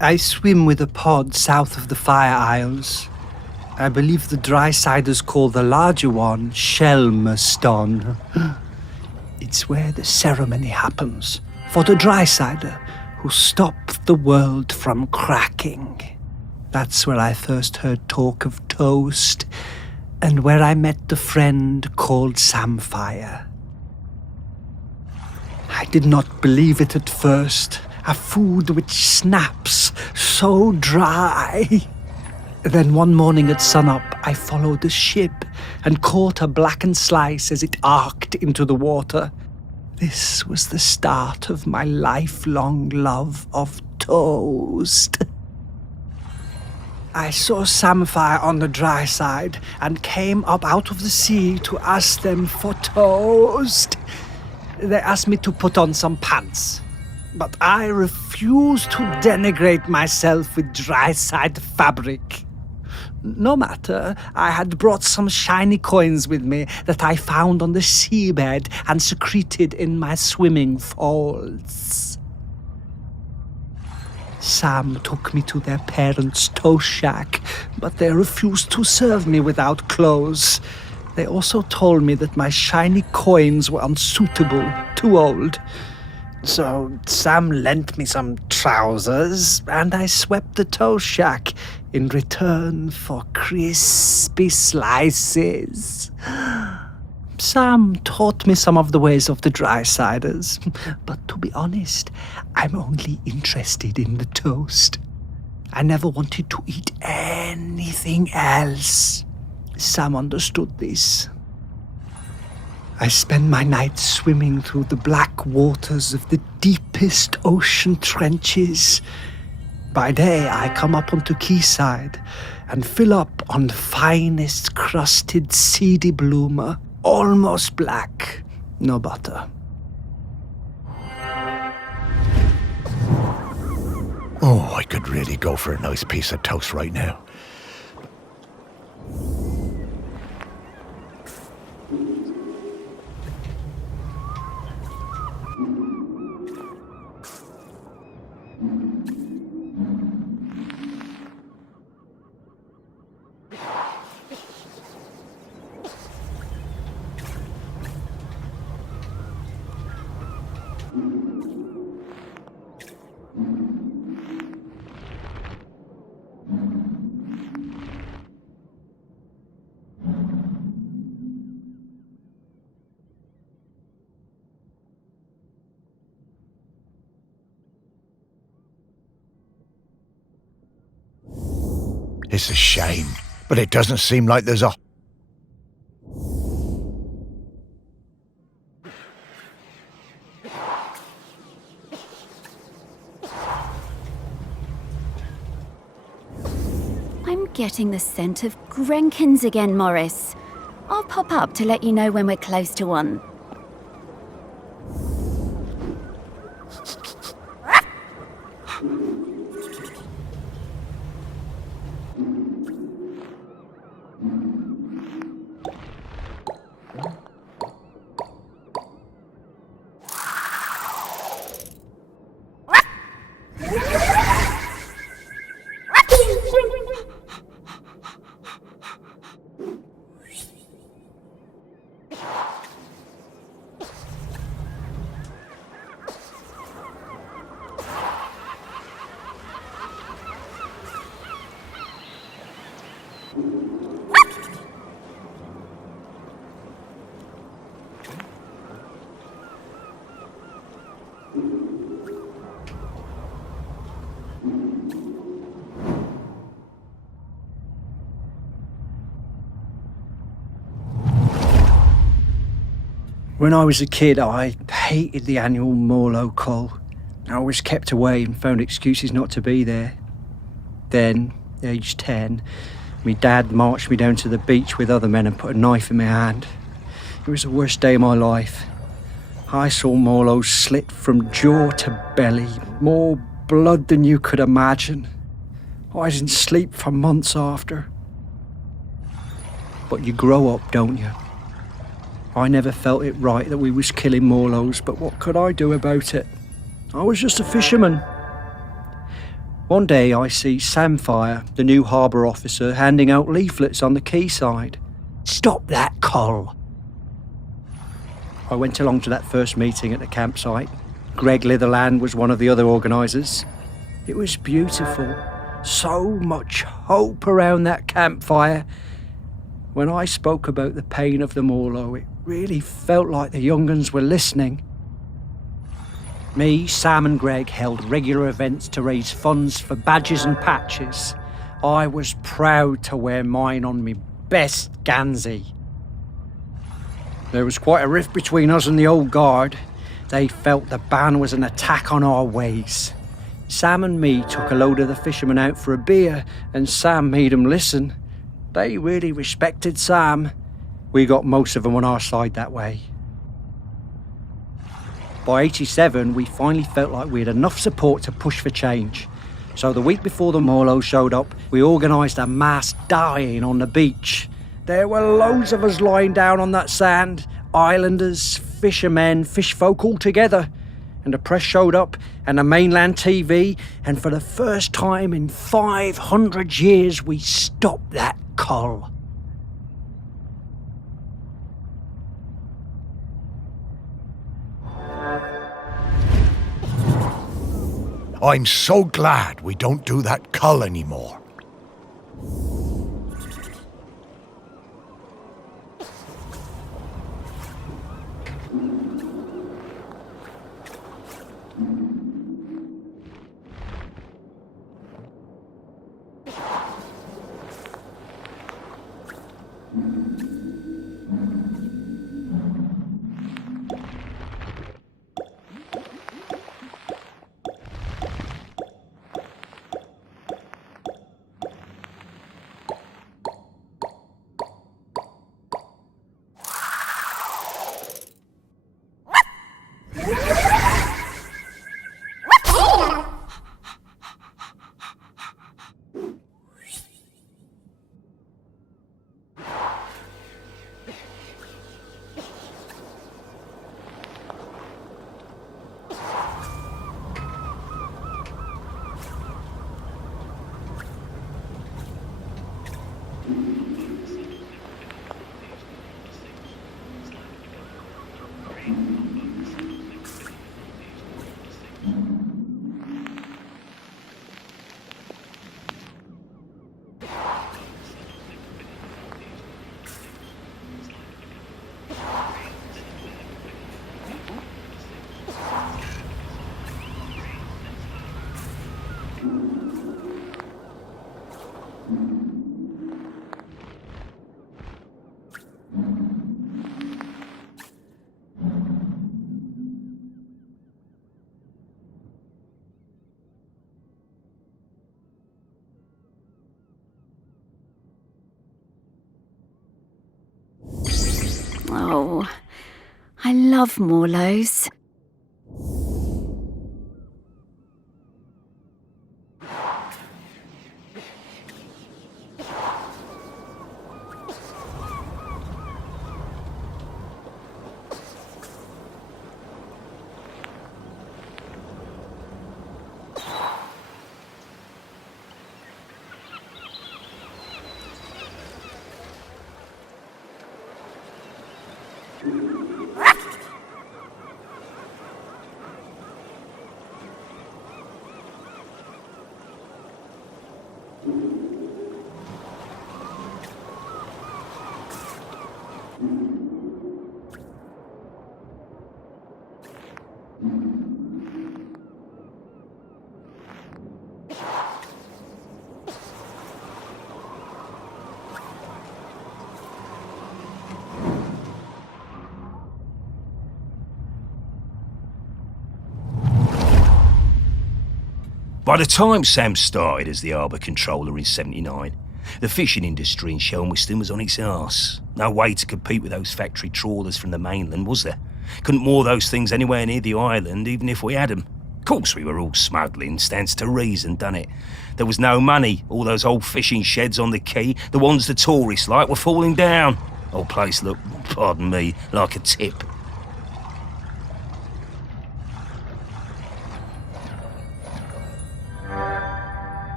I swim with a pod south of the Fire Isles. I believe the drysiders call the larger one Shelmerston. It's where the ceremony happens for the drysider who stopped the world from cracking. That's where I first heard talk of toast, and where I met the friend called Samfire. I did not believe it at first, a food which snaps so dry. Then one morning at sunup, I followed a ship and caught a blackened slice as it arced into the water. This was the start of my lifelong love of toast. I saw Samfire on the dry side and came up out of the sea to ask them for toast. They asked me to put on some pants, but I refused to denigrate myself with dry-side fabric. No matter, I had brought some shiny coins with me that I found on the seabed and secreted in my swimming folds. Sam took me to their parents' toast shack, but they refused to serve me without clothes. They also told me that my shiny coins were unsuitable, too old. So Sam lent me some trousers, and I swept the toast shack in return for crispy slices. Sam taught me some of the ways of the drysiders, but to be honest, I'm only interested in the toast. I never wanted to eat anything else. Sam understood this. I spend my nights swimming through the black waters of the deepest ocean trenches. By day, I come up onto quayside and fill up on the finest crusted seedy bloomer, almost black, no butter. Oh, I could really go for a nice piece of toast right now. It's a shame, but it doesn't seem like there's a... I'm getting the scent of Grenkins again, Morris. I'll pop up to let you know when we're close to one. When I was a kid, I hated the annual Morlow Cull. I was kept away and found excuses not to be there. Then, aged 10, my dad marched me down to the beach with other men and put a knife in my hand. It was the worst day of my life. I saw Morlows slit from jaw to belly, more blood than you could imagine. I didn't sleep for months after. But you grow up, don't you? I never felt it right that we was killing Morlows, but what could I do about it? I was just a fisherman. One day I see Samfire, the new harbour officer, handing out leaflets on the quayside. "Stop that, Col." I went along to that first meeting at the campsite. Greg Litherland was one of the other organisers. It was beautiful. So much hope around that campfire. When I spoke about the pain of the Morlo, it really felt like the young uns were listening. Me, Sam and Greg held regular events to raise funds for badges and patches. I was proud to wear mine on me best Gansey. There was quite a rift between us and the old guard. They felt the ban was an attack on our ways. Sam and me took a load of the fishermen out for a beer, and Sam made them listen. They really respected Sam. We got most of them on our side that way. By 87, we finally felt like we had enough support to push for change. So the week before the Morlo showed up, we organised a mass dying on the beach. There were loads of us lying down on that sand, islanders, fishermen, fish folk all together. And the press showed up, and the mainland TV, and for the first time in 500 years, we stopped that Col. I'm so glad we don't do that cull anymore. Oh, I love Morlos. By the time Sam started as the harbour controller in '79, the fishing industry in Shelmiston was on its arse. No way to compete with those factory trawlers from the mainland, was there? Couldn't moor those things anywhere near the island, even if we had them. Of course we were all smuggling, stands to reason, done it? There was no money. All those old fishing sheds on the quay, the ones the tourists like, were falling down. Old place looked, pardon me, like a tip.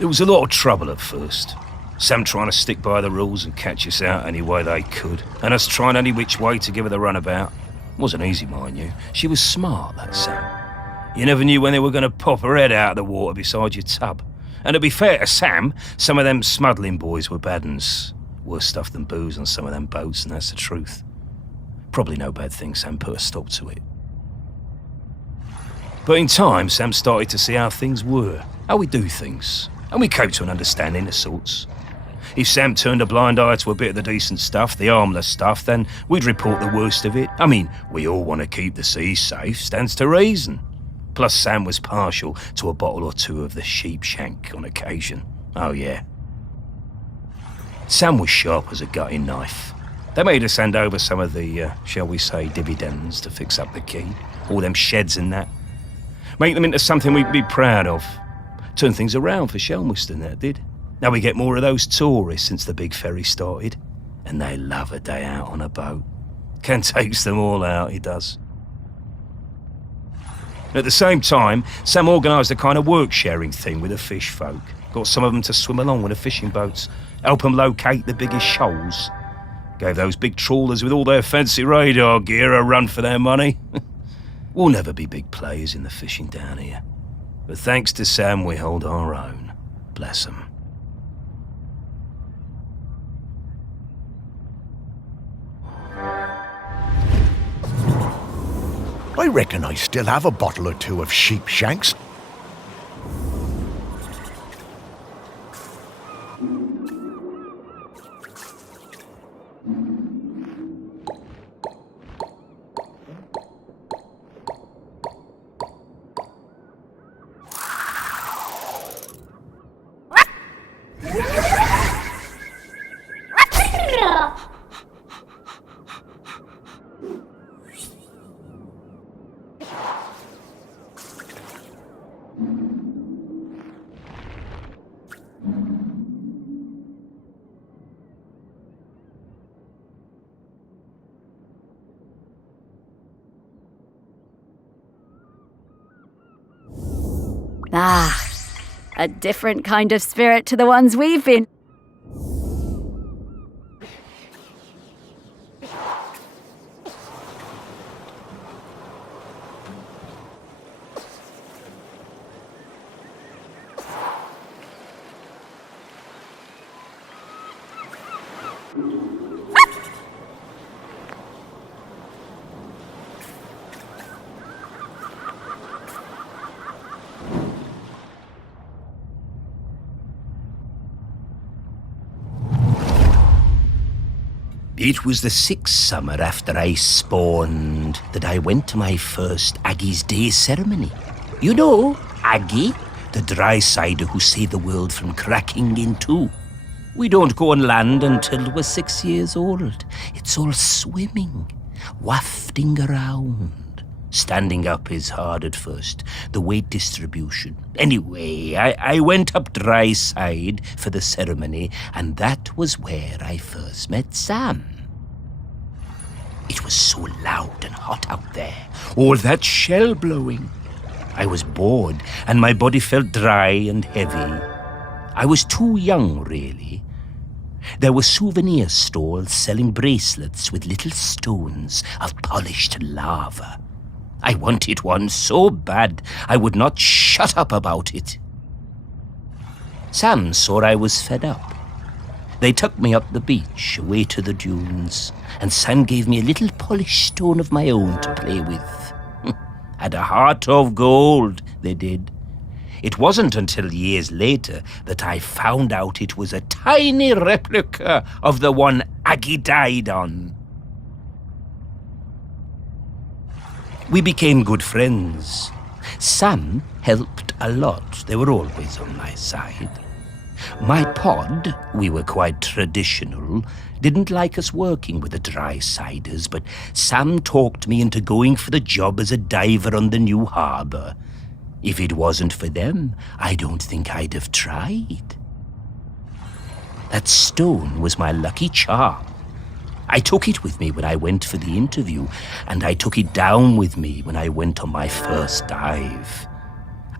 There was a lot of trouble at first. Sam trying to stick by the rules and catch us out any way they could, and us trying any which way to give her the runabout. Wasn't easy, mind you. She was smart, that Sam. You never knew when they were going to pop her head out of the water beside your tub. And to be fair to Sam, some of them smuggling boys were bad uns. Worse stuff than booze on some of them boats, and that's the truth. Probably no bad thing Sam put a stop to it. But in time, Sam started to see how things were, how we do things, and we came to an understanding of sorts. If Sam turned a blind eye to a bit of the decent stuff, the harmless stuff, then we'd report the worst of it. I mean, we all want to keep the seas safe, stands to reason. Plus Sam was partial to a bottle or two of the sheep shank on occasion. Oh yeah. Sam was sharp as a gutting knife. They made us hand over some of the, shall we say, dividends to fix up the quay. All them sheds and that. Make them into something we'd be proud of. Turn things around for Shelmiston, that did. Now we get more of those tourists since the big ferry started. And they love a day out on a boat. Ken takes them all out, he does. At the same time, Sam organised a kind of work-sharing thing with the fish folk. Got some of them to swim along with the fishing boats, help them locate the biggest shoals. Gave those big trawlers with all their fancy radar gear a run for their money. We'll never be big players in the fishing down here. But thanks to Sam, we hold our own. Bless 'em. I reckon I still have a bottle or two of sheep shanks. Ah, a different kind of spirit to the ones we've been. It was the 6th summer after I spawned that I went to my first Aggie's Day ceremony. You know, Aggie, the dry-sider who saved the world from cracking in two. We don't go on land until we're 6 years old. It's all swimming, wafting around. Standing up is hard at first, the weight distribution. Anyway, I went up dry side for the ceremony, and that was where I first met Sam. It was so loud and hot out there, all that shell blowing. I was bored, and my body felt dry and heavy. I was too young, really. There were souvenir stalls selling bracelets with little stones of polished lava. I wanted one so bad I would not shut up about it. Sam saw I was fed up. They took me up the beach, away to the dunes, and Sam gave me a little polished stone of my own to play with. Had a heart of gold, they did. It wasn't until years later that I found out it was a tiny replica of the one Aggie died on. We became good friends. Sam helped a lot. They were always on my side. My pod, we were quite traditional, didn't like us working with the dry-siders, but Sam talked me into going for the job as a diver on the new harbour. If it wasn't for them, I don't think I'd have tried. That stone was my lucky charm. I took it with me when I went for the interview, and I took it down with me when I went on my first dive.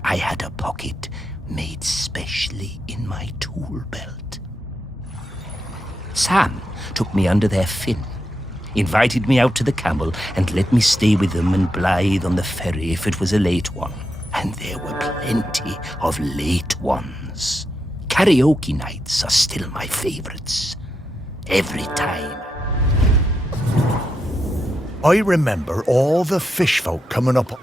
I had a pocket made specially in my tool belt. Sam took me under their fin, invited me out to the camel, and let me stay with them and blithe on the ferry if it was a late one. And there were plenty of late ones. Karaoke nights are still my favorites. Every time. I remember all the fish folk coming up.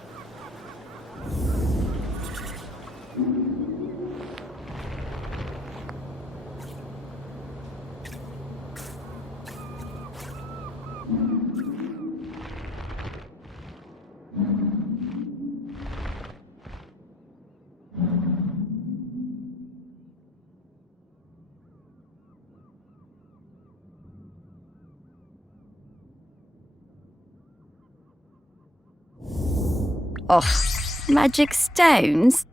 Oh, magic stones?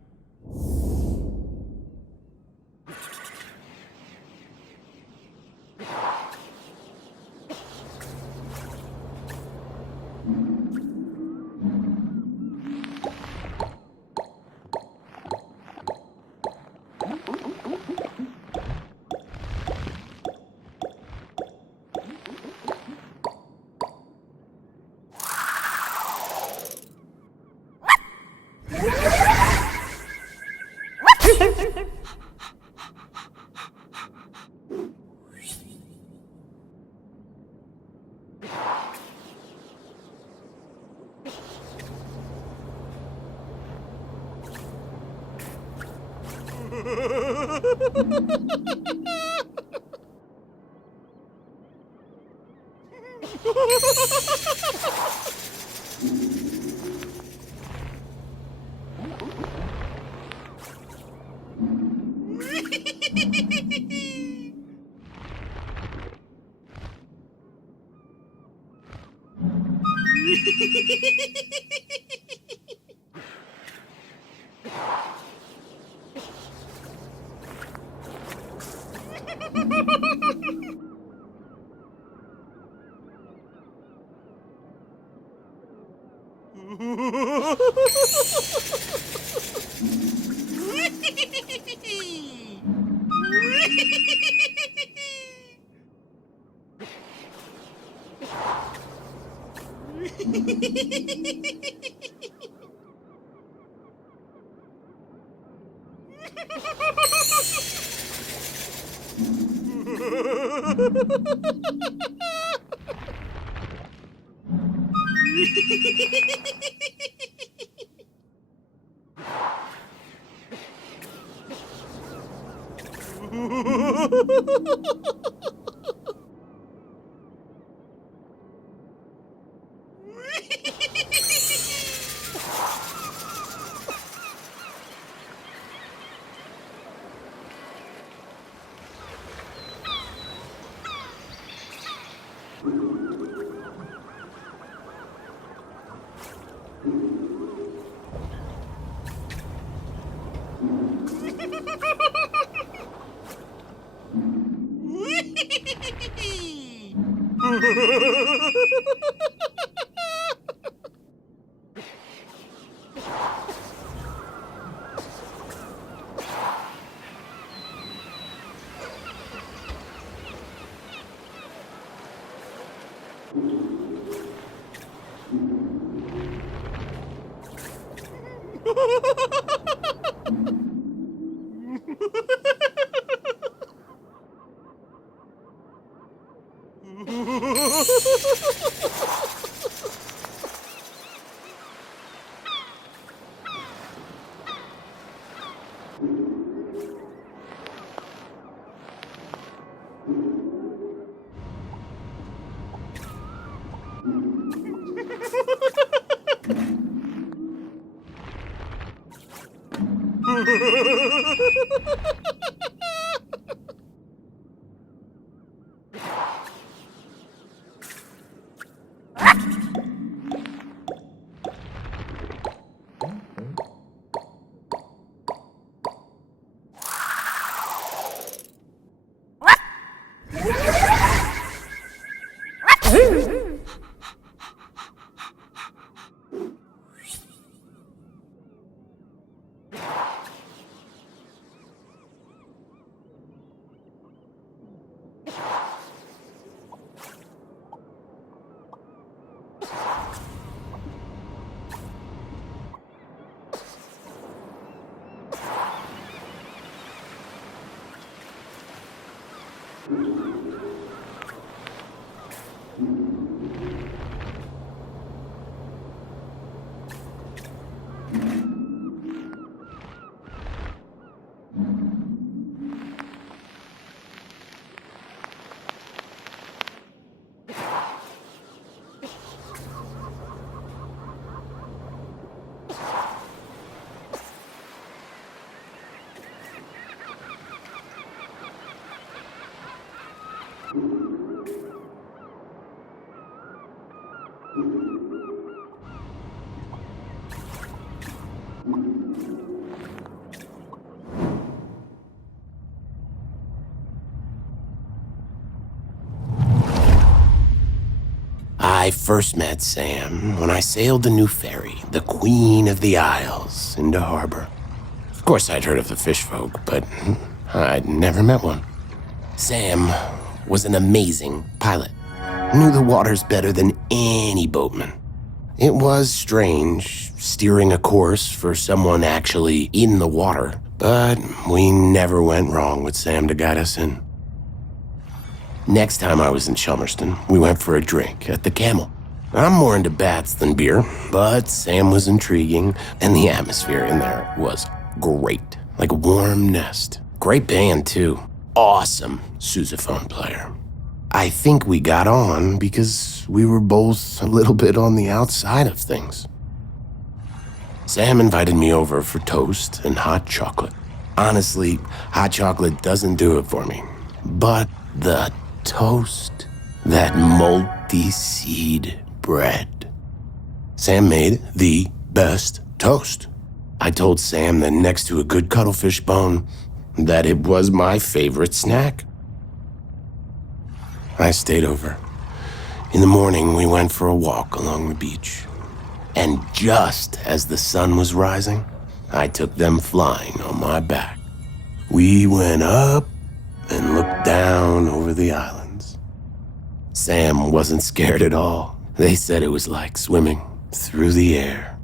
I first met Sam when I sailed the new ferry, the Queen of the Isles, into harbor. Of course, I'd heard of the fish folk, but I'd never met one. Sam was an amazing pilot, knew the waters better than any boatman. It was strange steering a course for someone actually in the water, but we never went wrong with Sam to guide us in. Next time I was in Chelmerston, we went for a drink at the Camel. I'm more into bats than beer, but Sam was intriguing, and the atmosphere in there was great, like a warm nest. Great band, too. Awesome sousaphone player. I think we got on because we were both a little bit on the outside of things. Sam invited me over for toast and hot chocolate. Honestly, hot chocolate doesn't do it for me, but the toast, that multi-seed bread. Sam made the best toast. I told Sam that next to a good cuttlefish bone, that it was my favorite snack. I stayed over. In the morning, we went for a walk along the beach. And just as the sun was rising, I took them flying on my back. We went up and looked down over the islands. Sam wasn't scared at all. They said it was like swimming through the air.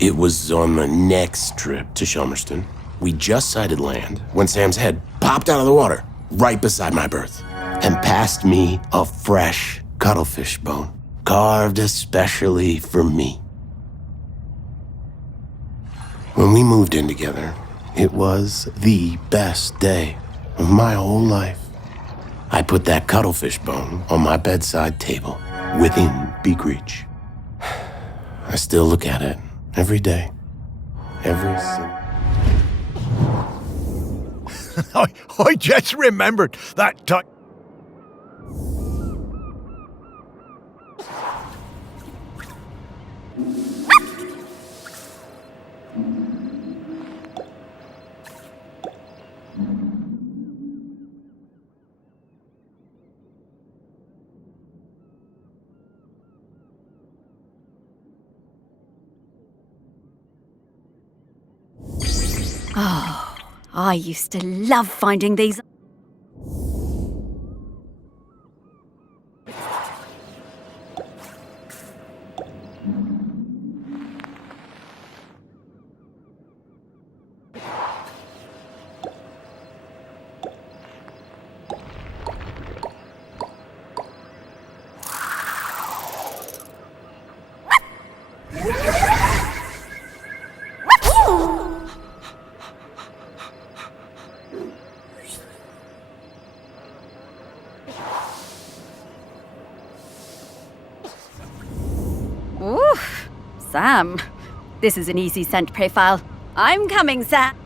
It was on the next trip to Chelmerston. We just sighted land when Sam's head popped out of the water right beside my berth and passed me a fresh cuttlefish bone, carved especially for me. When we moved in together, it was the best day of my whole life. I put that cuttlefish bone on my bedside table within beak reach. I still look at it every day, every single... I just remembered that time. Oh, I used to love finding these. Oof, Sam. This is an easy scent profile. I'm coming, Sam.